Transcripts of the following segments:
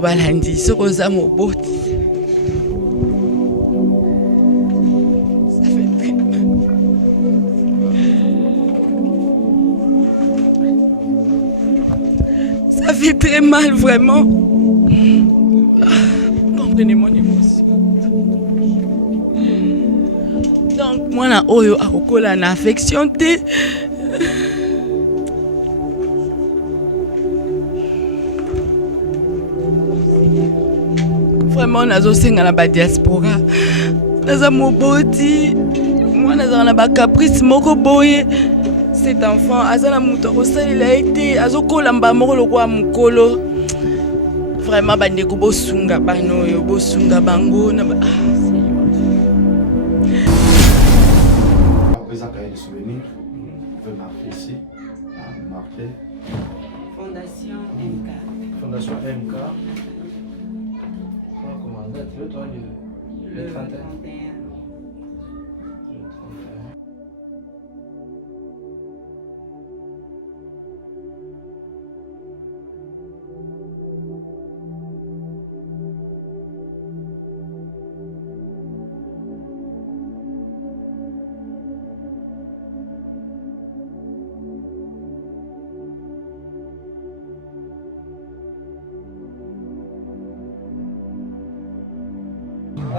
Balandi sokoza moboti. Ça fait très mal vraiment. Comprenez mon émotion. Donc moi na oyo akokola na affection te. Vraiment nazo senga na ba diaspora naza moboti moi naza na ba caprice moko boye cet enfant azana muto kosalela ete azokola mba moko lokwa mukolo vraiment bandeko bosunga bano yo bosunga bango na présent cahier de souvenirs veut marquer ici marquer Fondation MK. Fondation MK. Comment date le 31.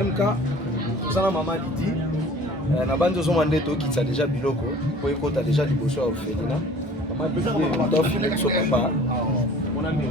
MK, ça la maman Lydie. Na bande zo mande to kitsa déjà biloko, po ekota déjà liboso a Ophelina. Maman Lydie doit filer so papa. Mon ami.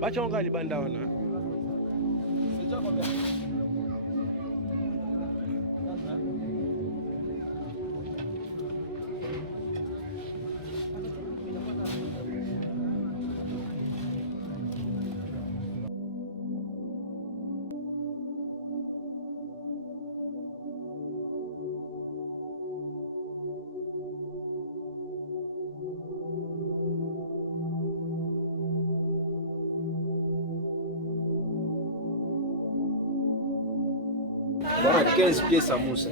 Bachonga libanda wana. Voilà, 15 pièces à mousse. 1,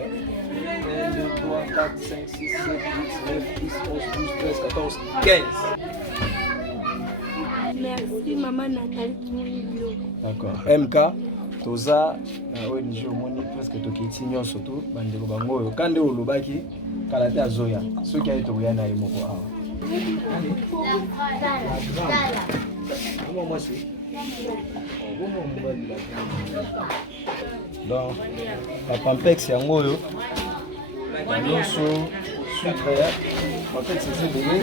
2, 3, 4, 5, 6, 7, 8, 9, 10, 11, 12, 13, 14, 15. Merci maman Nathalie. D'accord. MK, Toza, ONG Omoni, presque Tokiti, Nyon Soto, Bandego Bango, Kande Olobaki, Kalate Azoya, ceux qui ont été Oyana et Moko. Comment moi c'est? Donc, la Pampex c'est un mot. L'onso, sucre, en fait c'est bébé.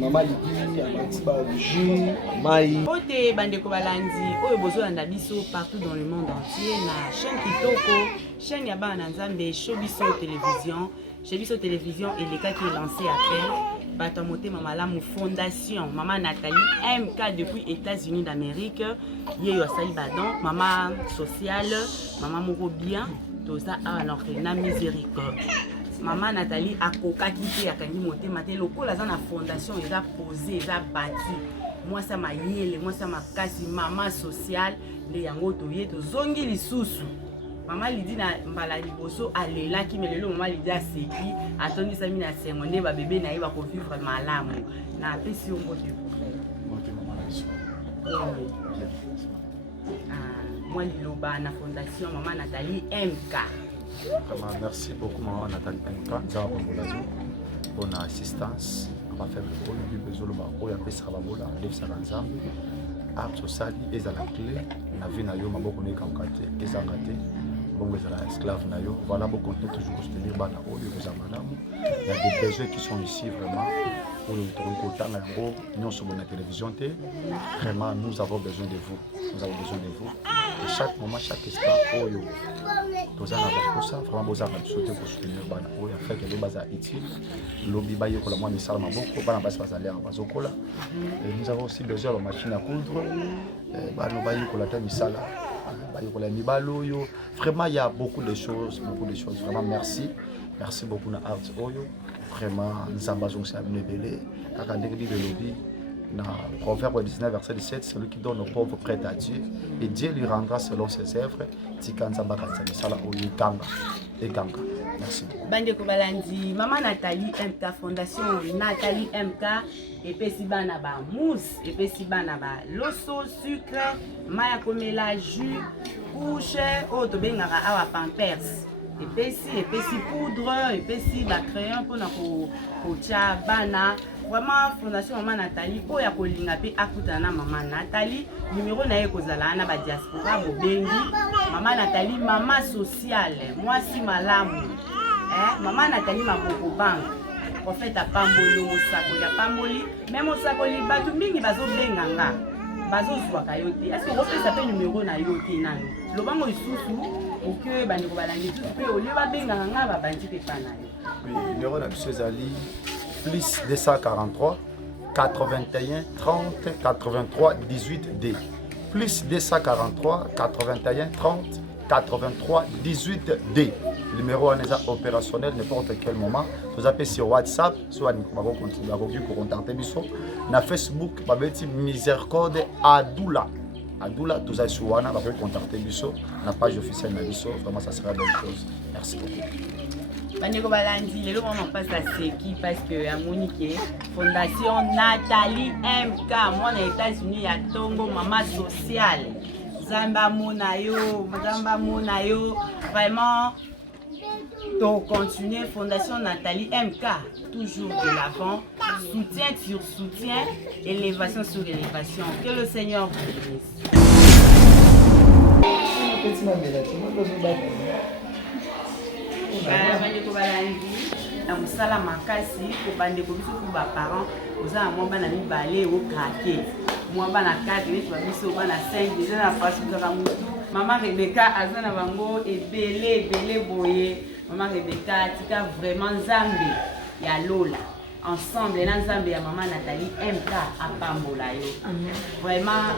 Maman Lydie, Amatiba, jus, maïs. Ote bandeko balandi, oyo bozolanda biso partout dans le monde entier na chaîne Kitoko, chaîne Yaba Nzambe, Showbiz Télévision. Showbiz Télévision et les cas qui est lancé après. bato motema malamu fondation Maman Nathalie MK depuis États-Unis d'Amérique yeyo asali badon maman sociale maman moko bien toza alors na miséricorde Maman Nathalie akokaki te akangi motema te lokola za na fondation eza posé eza bâti moi ça m'a yele moi ça m'a kasi maman sociale le yango toye tozongi lisusu Maman Lydie na mbala liboso alelaki melelo Maman Lydie aseki atondisa mi na sengo nde ba bébé na ye ba ko vivre malamu na pesi ongo te moi liloba na fondation Maman Nathalie MK. Vraiment, merci beaucoup Maman Nathalie MK pour l'assistance. On va faire le rôle du besoin de la paix, art social et à la clé. La vie n'a eu ma beaucoup de cancate et zangate. Bon, les esclaves n'a eu. Voilà, beaucoup de toujours soutenir Bana Oyo, les Amanamu. Il y a des besoins qui sont ici vraiment. Pour le temps, nous sommes à la télévision. Vraiment, nous avons besoin de vous. Nous avons besoin de vous. Et chaque moment, chaque instant, Oyo. Tous en avoir pour ça, vraiment, vous avez sauté pour soutenir Bana Oyo. En fait, que les bases utiles. Lobby Bayo, pour la moitié, ça m'a beaucoup. Bana Basse Basalé en Bazokola. Nous avons aussi besoin de machine à coudre. Bana Bayo, pour la tête, Misala. Vraiment, il y a beaucoup de choses. Vraiment, merci. Merci beaucoup à Art Oyo. Vraiment, nous avons besoin de belé. Quand on dit le lobby, dans Proverbe 19, verset 17, celui qui donne aux pauvres prête à Dieu, et Dieu lui rendra selon ses œuvres. Merci. Bandeko balandi, Maman Nathalie MK Fondation Nathalie MK epesi bana ba mousse, epesi bana ba loso, sucre, maya komela jus, couche, auto bengaka awa pampers. Epesi poudre, epesi ba crayon pour na ko tia bana. Vraiment Fondation Maman Nathalie po ya kolinga pe akutana Maman Nathalie numéro na ye kozala na ba diaspora bobengi Maman Nathalie maman sociale mwasi malamu Maman Nathalie maboko bank prophète apamboli mosakoli apamboli même mosakoli batu mingi bazobenga nga bazozwaka yo te est-ce que opesa pe numéro na yo te nano lobango lisusu oke bandeko balangi lisusu pe olie babengaka nga babandi pe pa na yo numéro na biso ezali plus 243 81 30 83 18 D. Plus 243 81 30 83 18 D. Le numéro est opérationnel n'importe quel moment. Vous appelez sur WhatsApp, soit vous continuez à contacter biso. Na Facebook, vous avez Miséricorde Adoula. Adoula, tout ça sur WhatsApp, vous pouvez contacter biso. La page officielle de biso, vraiment ça sera une bonne chose. Merci beaucoup. Bandeko balandi lelo mama passe à seki parce que amonique Fondation Nathalie MK moi aux États-Unis ya tongo maman sociale Zamba Monayo vraiment donc continuer Fondation Nathalie MK toujours de l'avant soutien sur soutien élévation sur élévation que le Seigneur vous bénisse. Bandeko balandi na musala makasi ko bandeko biso ko ba parents oza mo bana mibale o craquer mo bana 4 biso biso bana 5 déjà na face kaka mutu Maman Rebecca azana bango ebele boye Maman Rebecca tika vraiment nzambe ya Lola ensemble na nzambe ya Maman Nathalie MK apambola yo vraiment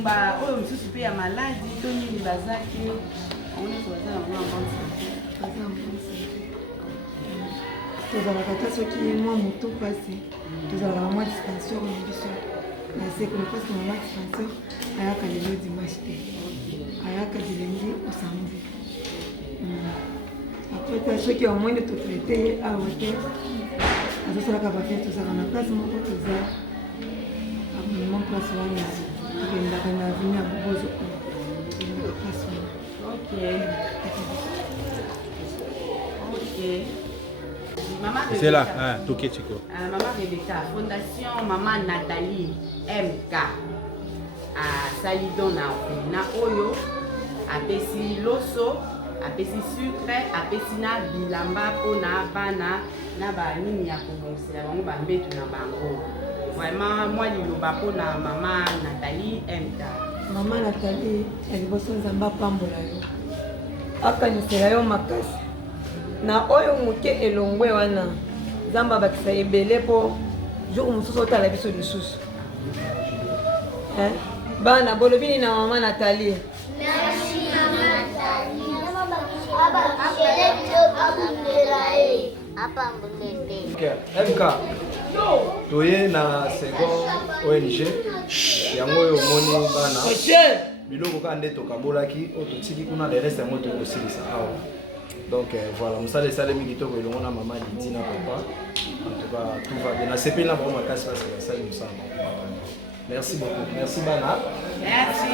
mba oyo misusu pe ya maladi to nini bazaki on est sur la bonne tozalaka ta soki mwa moto mpasi tozalaka mwa dispenseur na biso na sekolo mpasi na mwa dispenseur ayaka lelo dimanche te ayaka dilendi osamedi apres te soki omwene totraite ye awa te azosalaka bafie tozalaka na place moko toza abonnement place wana tokendaka na aveni ya bobozo tokendaka place wana Maman c'est là, Toké Chico. Maman Rebecca, Fondation Maman Nathalie MK à Salidon na Oyo, apesi loso, apesi sucre, apesi na bilamba pona bana na ba nini ya kobonsela bango ba mbetu na bango. Vraiment moi liloba pona Maman Nathalie MK. Maman Nathalie, elle va se zamba pambola yo. Akanisela yo makasi. Na oyo muke elongwe wana nzambe abakisa ebele mpo jour mosusu otala biso lisusu bana bolobi nini na mama Nathalie? MK toye na second ONG yango oyo omoni bana biloko kaka nde tokabolaki oyo totiki kuna le reste yango tokosilisa awa donc voilà mosala esalemi kitoko elongo na mama Lidi na papa en tout cas tout va bien nasepeli na bango makasi parce que basali mosala. Merci beaucoup. Merci bana. Merci.